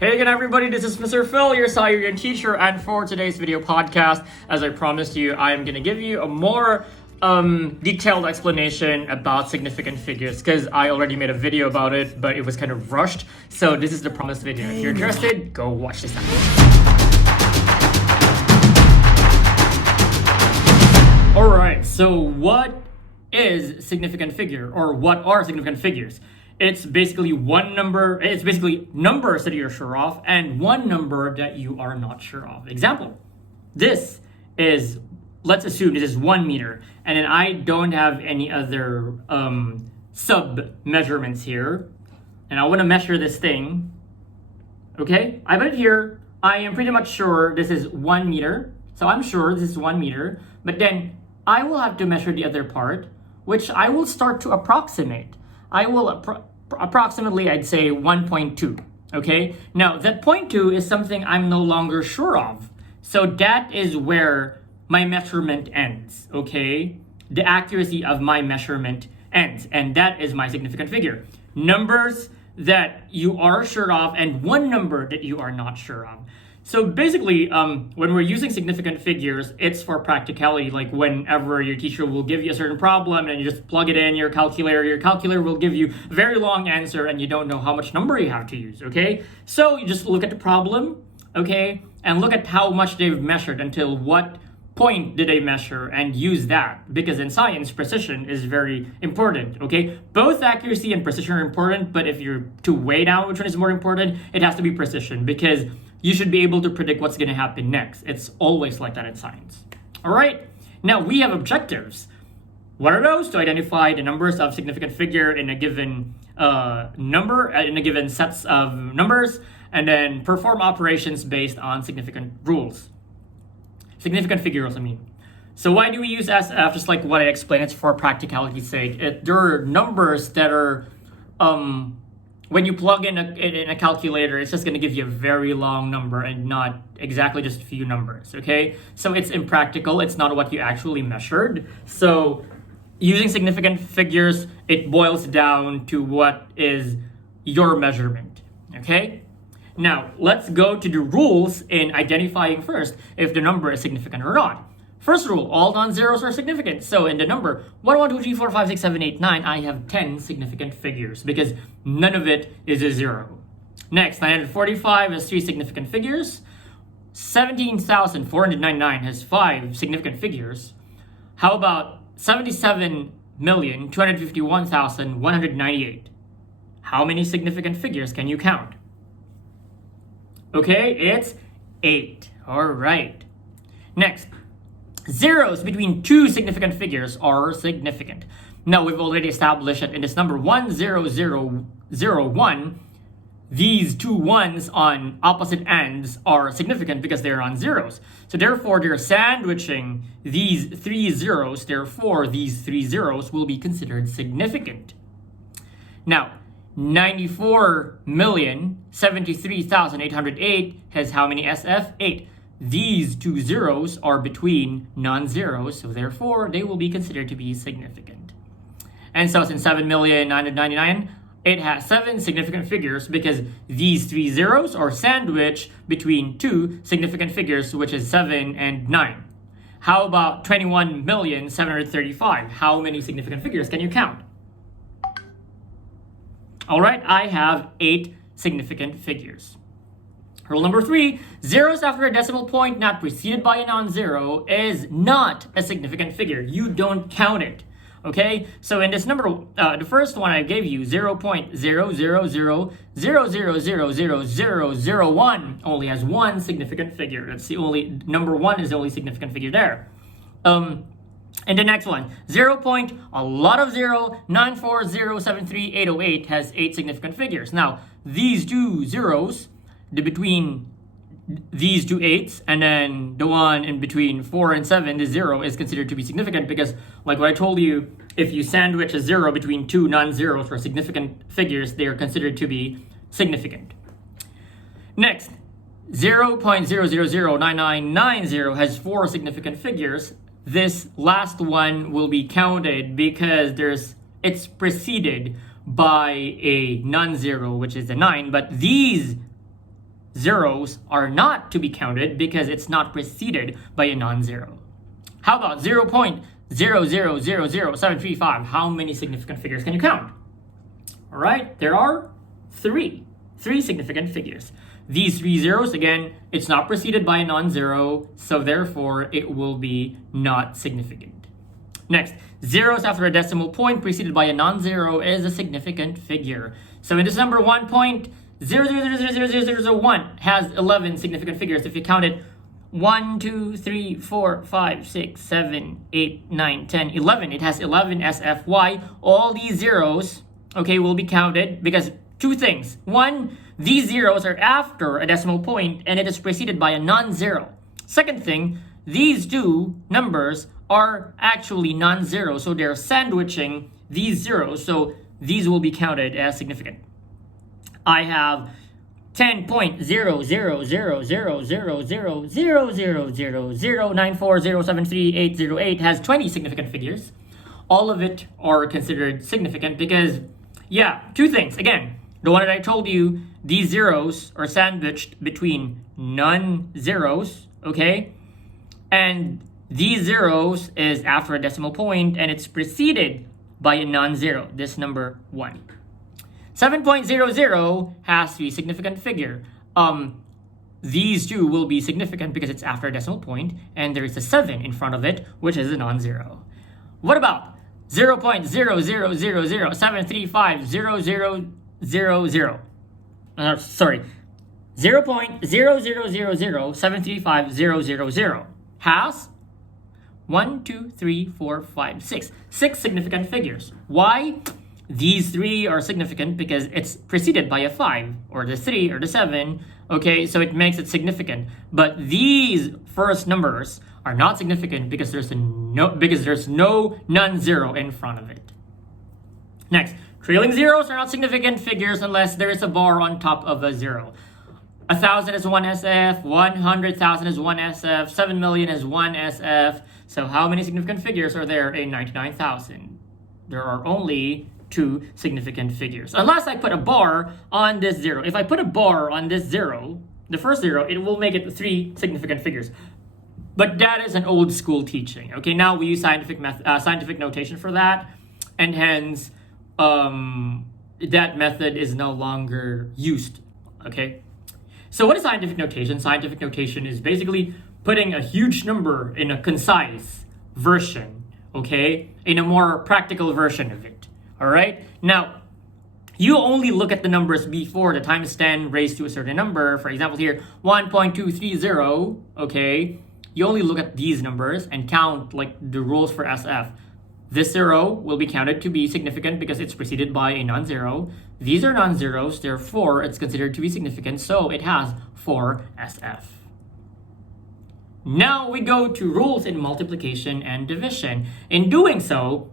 Hey again everybody, this is Mr. Phil, your Science teacher, and for today's video podcast, as I promised you, I am going to give you a more detailed explanation about significant figures, because I already made a video about it, but it was kind of rushed, so this is the promised video. If you're interested, go watch this out. Alright, so what is significant figure, or what are significant figures? It's basically numbers that you're sure of and one number that you are not sure of. Example, this is, let's assume this is 1 meter, and then I don't have any other sub measurements here, and I want to measure this thing. Okay, I put it here. I am pretty much sure this is 1 meter, so I'm sure this is 1 meter, but then I will have to measure the other part, which I will start to approximate. I will approximately, I'd say 1.2. Okay, now that 0.2 is something I'm no longer sure of. So that is where my measurement ends. Okay, the accuracy of my measurement ends, and that is my significant figure. Numbers that you are sure of and one number that you are not sure of. So basically, when we're using significant figures, it's for practicality. Like whenever your teacher will give you a certain problem and you just plug it in your calculator will give you a very long answer and you don't know how much number you have to use, okay? So you just look at the problem, okay? And look at how much they've measured until what point did they measure and use that. Because in science, precision is very important, okay? Both accuracy and precision are important, but if you're to weigh down which one is more important, it has to be precision, because you should be able to predict what's going to happen next. It's always like that in science. All right, now we have objectives. What are those? To identify the numbers of significant figure in a given number, in a given sets of numbers, and then perform operations based on significant rules. Significant figure rules, I mean. So why do we use SF? Just like what I explained, it's for practicality's sake. There are numbers that are, when you plug in a calculator, it's just going to give you a very long number and not exactly just a few numbers, okay? So it's impractical. It's not what you actually measured. So using significant figures, it boils down to what is your measurement, okay? Now, let's go to the rules in identifying first if the number is significant or not. First rule, all non-zeros are significant. So in the number 1, 2, 3, 4, 5, 6, 7, 8, 9, I have 10 significant figures because none of it is a zero. Next, 945 has 3 significant figures. 17,499 has 5 significant figures. How about 77,251,198? How many significant figures can you count? Okay, it's 8. All right. Next, zeros between 2 significant figures are significant. Now, we've already established that in this number 10001, these 2 ones on opposite ends are significant because they're on zeros. So therefore, they're sandwiching these 3 zeros. Therefore, these 3 zeros will be considered significant. Now, 94,073,808 has how many SF? 8. These 2 zeros are between non-zeros, so therefore they will be considered to be significant. And so since 7,999,000, it has 7 significant figures because these 3 zeros are sandwiched between 2 significant figures, which is 7 and 9. How about 21,735,000? How many significant figures can you count? All right, I have 8 significant figures. Rule number 3, zeros after a decimal point not preceded by a non-zero is not a significant figure. You don't count it, okay? So in this number, the first one I gave you, 0.00000000001 only has 1 significant figure. That's the only, number 1 is the only significant figure there. And the next one, 0.94073,808 has 8 significant figures. Now, these 2 zeros, between these 2 8s, and then the one in between 4 and 7, the 0 is considered to be significant because, like what I told you, if you sandwich a 0 between 2 non-zeros or significant figures, they are considered to be significant. Next, 0.0009990 has 4 significant figures. This last one will be counted because it's preceded by a non-zero, which is a 9, but these zeros are not to be counted because it's not preceded by a non-zero. How about 0.0000735? How many significant figures can you count? All right, there are three significant figures. These three zeros, again, it's not preceded by a non-zero, so therefore it will be not significant. Next, zeros after a decimal point preceded by a non-zero is a significant figure. So in this number 1.0000001 has 11 significant figures. If you count it 1, 2, 3, 4, 5, 6, 7, 8, 9, 10, 11, it has 11 SFY. All these zeros, okay, will be counted because two things. One, these zeros are after a decimal point and it is preceded by a non-zero. Second thing, these two numbers are actually non-zero, so they're sandwiching these zeros, so these will be counted as significant. I have 10.0000000000940738808 has 20 significant figures. All of it are considered significant because, yeah, two things. Again, the one that I told you, these zeros are sandwiched between non-zeros, okay? And these zeros is after a decimal point and it's preceded by a non-zero, this number 1. 7.00 has to be a significant figure. These two will be significant because it's after a decimal point and there is a 7 in front of it, which is a non-zero. What about 0.00007350000? 0.00007350000 has 1, 2, 3, 4, 5, 6. 6 significant figures. Why? These three are significant because it's preceded by a 5 or the 3 or the 7. Okay, so it makes it significant. But these first numbers are not significant because there's no non-zero in front of it. Next, trailing zeros are not significant figures unless there is a bar on top of a zero. 1,000 is 1 SF, 100,000 is 1 SF, 7 million is 1 SF. So how many significant figures are there in 99,000? There are only 2 significant figures. Unless I put a bar on this zero. If I put a bar on this zero, the first zero, it will make it 3 significant figures. But that is an old school teaching. Okay, now we use scientific notation for that, and hence that method is no longer used. Okay, so what is scientific notation? Scientific notation is basically putting a huge number in a concise version, okay, in a more practical version of it. All right, now you only look at the numbers before the times 10 raised to a certain number. For example, here 1.230. Okay, you only look at these numbers and count like the rules for SF. This zero will be counted to be significant because it's preceded by a non-zero. These are non-zeros, therefore it's considered to be significant, so it has 4 SF. Now we go to rules in multiplication and division. In doing so,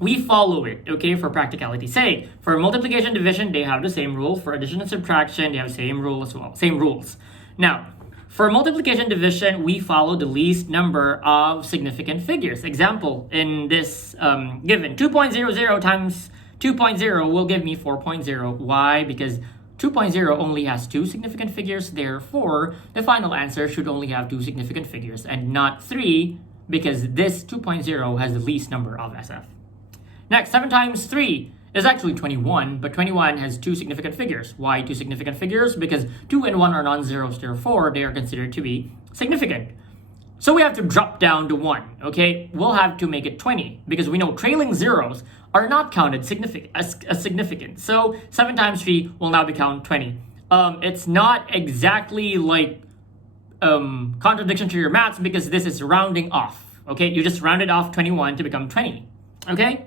we follow it, okay, for practicality's sake. For multiplication and division, they have the same rule. For addition and subtraction, they have the same rule as well, same rules. Now, for multiplication and division, we follow the least number of significant figures. Example, in this given, 2.00 times 2.0 will give me 4.0. Why? Because 2.0 only has 2 significant figures, therefore, the final answer should only have 2 significant figures and not 3, because this 2.0 has the least number of SF. Next, 7 times 3 is actually 21, but 21 has 2 significant figures. Why 2 significant figures? Because 2 and 1 are non-zeros, therefore they are considered to be significant. So we have to drop down to 1, okay? We'll have to make it 20, because we know trailing zeros are not counted as significant. So 7 times 3 will now become 20. It's not exactly like contradiction to your maths, because this is rounding off, okay? You just rounded off 21 to become 20, okay?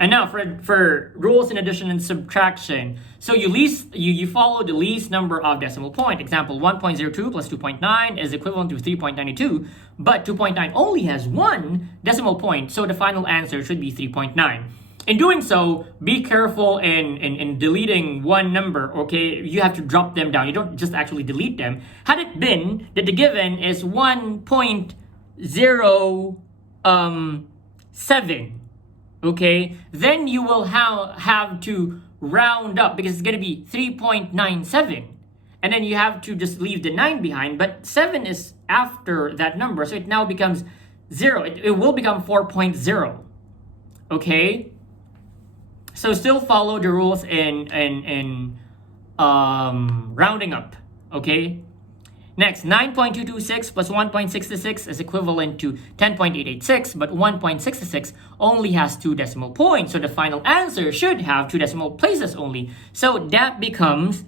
And now for rules in addition and subtraction. So you follow the least number of decimal point. Example, 1.02 plus 2.9 is equivalent to 3.92, but 2.9 only has 1 decimal point, so the final answer should be 3.9. In doing so, be careful in deleting one number, okay? You have to drop them down. You don't just actually delete them. Had it been that the given is 1.07, okay, then you will have to round up because it's going to be 3.97. and then you have to just leave the 9 behind, but 7 is after that number, so it now becomes 0. It will become 4.0. Okay? So still follow the rules in rounding up. Okay? Next, 9.226 plus 1.66 is equivalent to 10.886, but 1.66 only has 2 decimal points, so the final answer should have 2 decimal places only. So that becomes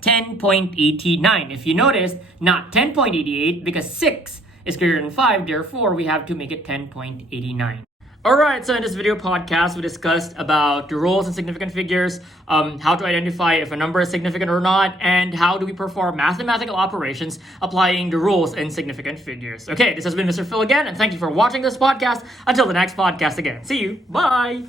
10.89. If you notice, not 10.88 because 6 is greater than 5, therefore we have to make it 10.89. Alright, so in this video podcast, we discussed about the rules in significant figures, how to identify if a number is significant or not, and how do we perform mathematical operations applying the rules in significant figures. Okay, this has been Mr. Phil again, and thank you for watching this podcast. Until the next podcast again. See you. Bye!